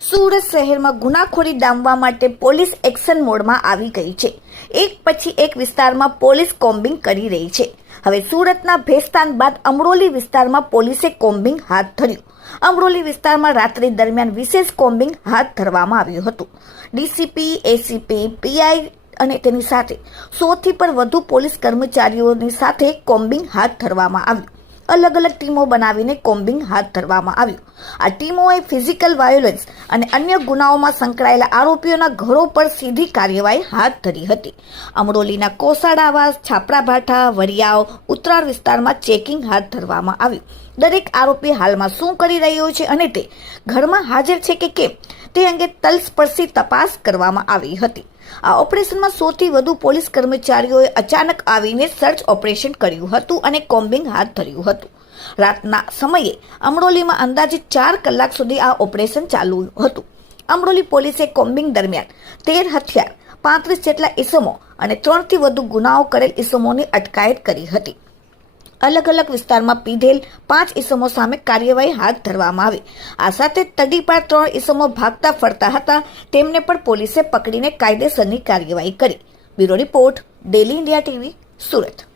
સુરત શહેરમાં ગુનાખોરી ડામવા માટે પોલીસ એક્શન મોડમાં આવી ગઈ છે। એક પછી એક વિસ્તારમાં પોલીસ કોમ્બિંગ કરી રહી છે। હવે સુરતના ભેસ્તાન બાદ અમરોલી વિસ્તારમાં પોલીસે કોમ્બિંગ હાથ ધર્યું। અમરોલી વિસ્તારમાં રાત્રિ દરમિયાન વિશેષ કોમ્બિંગ હાથ ધરવામાં આવ્યું હતું। ડીસીપી, એસીપી, પીઆઈ અને તેની સાથે 100 થી પણ વધુ પોલીસ કર્મચારીઓની સાથે કોમ્બિંગ હાથ ધરવામાં આવ્યું। अलग अलग टीमों बनावीने कोम्बिंग हाथ धरवामां आव्युं। आ टीमोए फिजिकल वायोलन्स अने अन्य गुनाओमां संकळायेला आरोपीओना घरो पर सीधी कार्यवाही हाथ धरी हती। अमरोलीना कोसाडावास, छापराभाठा, वरियाव, उत्राड़ विस्तारमां चेकिंग हाथ धरवामां आव्युं। दरेक आरोपी हालमां शुं करी रह्यो छे अने ते घरमां हाजर छे के केम ते अंगे तलस्पर्शी तपास करवामां आवी हती। आ ऑपरेशનમાં 100 થી વધુ પોલીસ કર્મચારીઓએ અચાનક આવીને સર્ચ ઓપરેશન કર્યું હતું અને કોમ્બિંગ હાથ ધર્યું હતું। રાતના સમયે અમરોલીમાં અંદાજિત 4 કલાક સુધી આ ઓપરેશન ચાલુ હતું। અમરોલી પોલીસે કોમ્બિંગ દરમિયાન 13 હથિયાર, 35 જેટલા ઇસમો અને 3 થી વધુ ગુનાઓ કરેલ ઇસમોની અટકાયત કરી હતી। अलग अलग विस्तार में पीधेल 5 इसमों सामे कार्यवाही हाथ धरवामां आवी। आ साथे तडीपार 3 इसमों भागता फरता हता तेमने पण पोलीसे पकड़ीने कायदेसरनी कार्यवाही करी। Bureau report, daily India TV, सूरत।